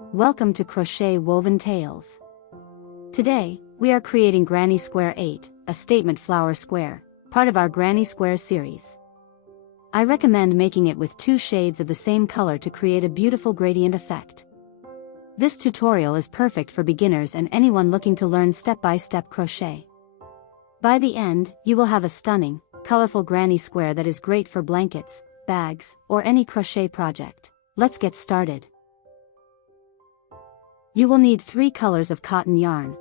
Welcome to Crochet Woven Tales. Today, we are creating Granny Square 8, a statement flower square, part of our Granny Square series. I recommend making it with 2 shades of the same color to create a beautiful gradient effect. This tutorial is perfect for beginners and anyone looking to learn step-by-step crochet. By the end, you will have a stunning, colorful granny square that is great for blankets, bags, or any crochet project. Let's get started. You will need 3 colors of cotton yarn.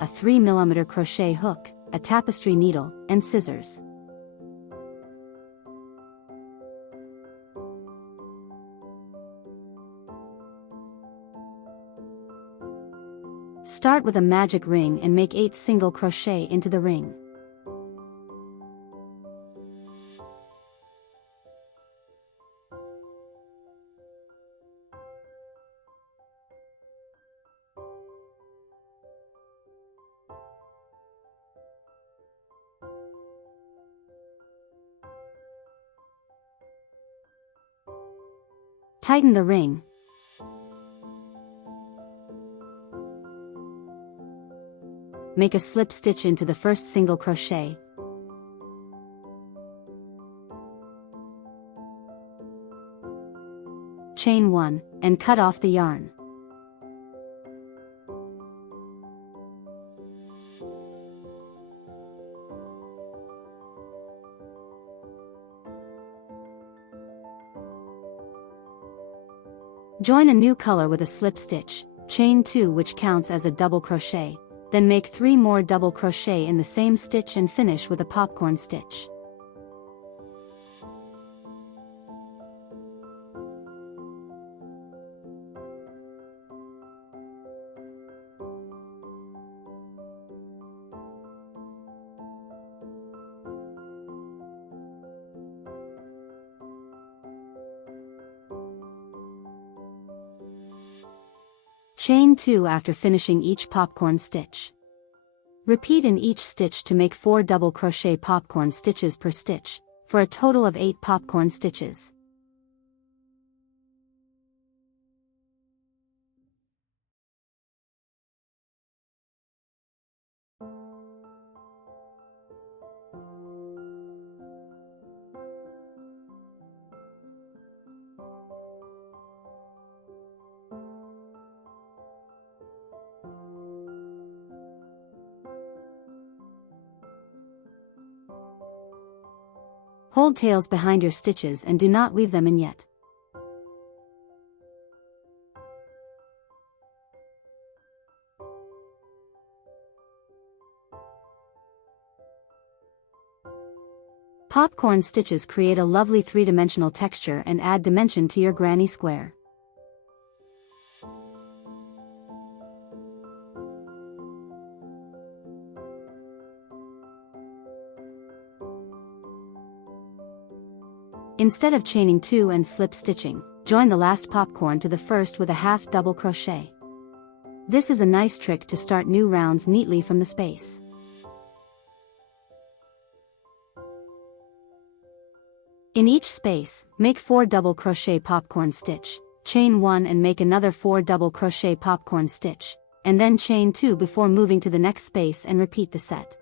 A 3mm crochet hook, a tapestry needle, and scissors. Start with a magic ring and make 8 single crochet into the ring. Tighten the ring. Make a slip stitch into the first single crochet. Chain 1, and cut off the yarn. Join a new color with a slip stitch, chain 2 which counts as a double crochet, then make 3 more double crochet in the same stitch and finish with a popcorn stitch. Chain 2 after finishing each popcorn stitch. Repeat in each stitch to make 4 double crochet popcorn stitches per stitch, for a total of 8 popcorn stitches. Hold tails behind your stitches and do not weave them in yet. Popcorn stitches create a lovely 3-dimensional texture and add dimension to your granny square. Instead of chaining 2 and slip stitching, join the last popcorn to the first with a half double crochet. This is a nice trick to start new rounds neatly from the space. In each space, make 4 double crochet popcorn stitch, chain 1 and make another 4 double crochet popcorn stitch, and then chain 2 before moving to the next space and repeat the set.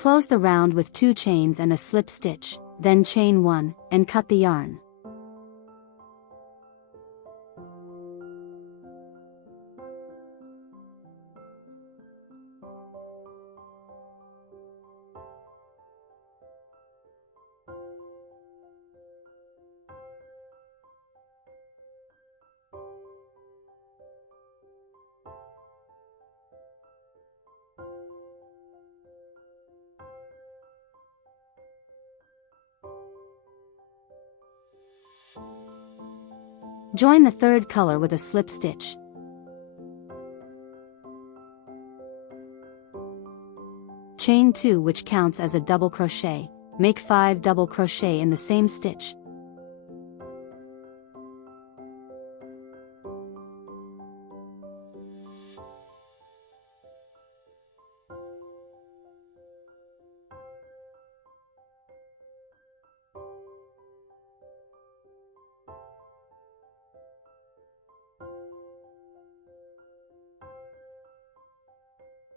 Close the round with 2 chains and a slip stitch, then chain 1, and cut the yarn. Join the third color with a slip stitch. Chain 2, which counts as a double crochet. Make 5 double crochet in the same stitch.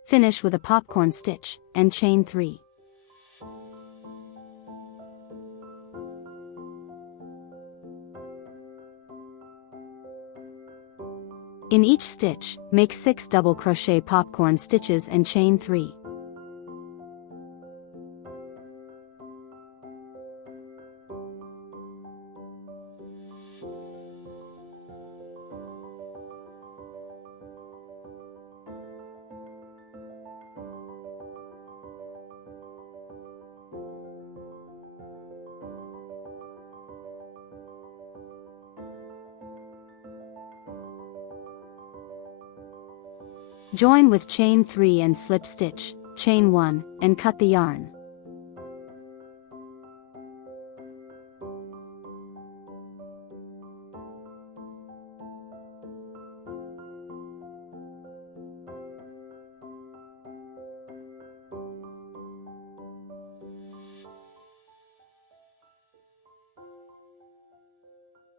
Finish with a popcorn stitch, and chain 3. In each stitch, make 6 double crochet popcorn stitches and chain 3. Join with chain 3 and slip stitch, chain 1, and cut the yarn.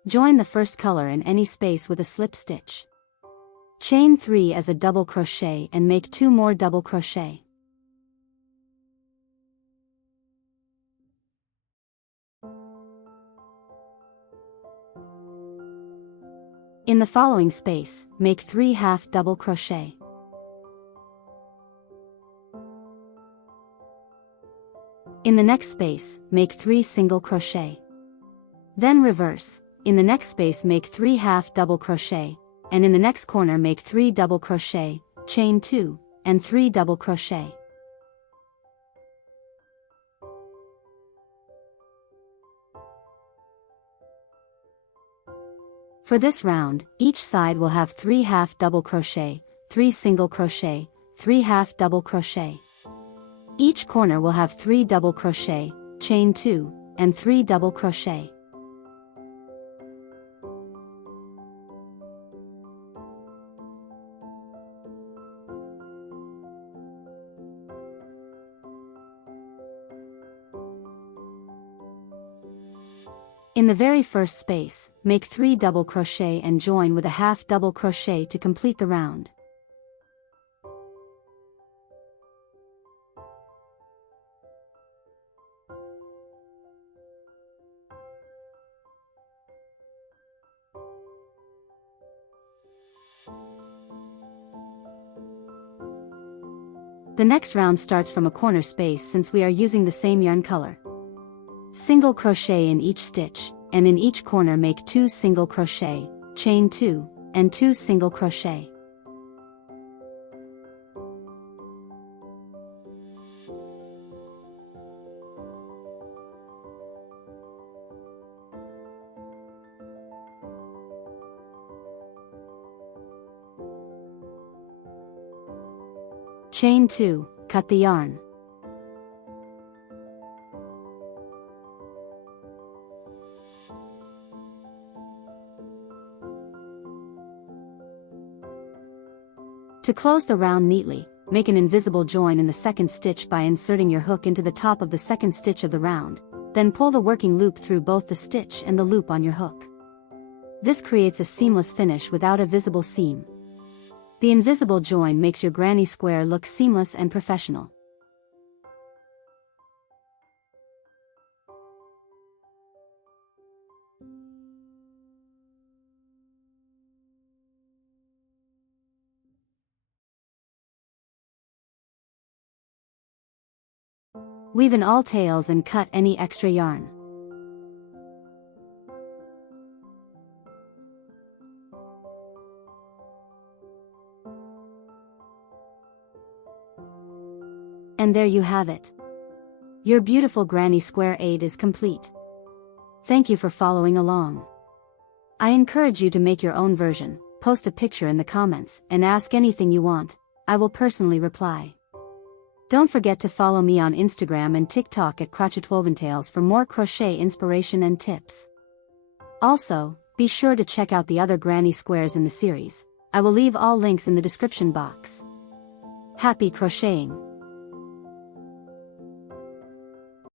Join the first color in any space with a slip stitch. Chain 3 as a double crochet and make 2 more double crochet. In the following space, make 3 half double crochet. In the next space, make 3 single crochet. Then reverse. In the next space make 3 half double crochet, and in the next corner make 3 double crochet, chain 2, and 3 double crochet. For this round, each side will have 3 half double crochet, 3 single crochet, 3 half double crochet. Each corner will have 3 double crochet, chain 2, and 3 double crochet. In the very first space, make 3 double crochet and join with a half double crochet to complete the round. The next round starts from a corner space since we are using the same yarn color. Single crochet in each stitch, and in each corner make 2 single crochet, chain 2, and 2 single crochet. Chain 2, cut the yarn. To close the round neatly, make an invisible join in the second stitch by inserting your hook into the top of the second stitch of the round, then pull the working loop through both the stitch and the loop on your hook. This creates a seamless finish without a visible seam. The invisible join makes your granny square look seamless and professional. Weave in all tails and cut any extra yarn. And there you have it. Your beautiful Granny Square 8 is complete. Thank you for following along. I encourage you to make your own version, post a picture in the comments, and ask anything you want. I will personally reply. Don't forget to follow me on Instagram and TikTok at crochetwoventales for more crochet inspiration and tips. Also, be sure to check out the other granny squares in the series. I will leave all links in the description box. Happy crocheting!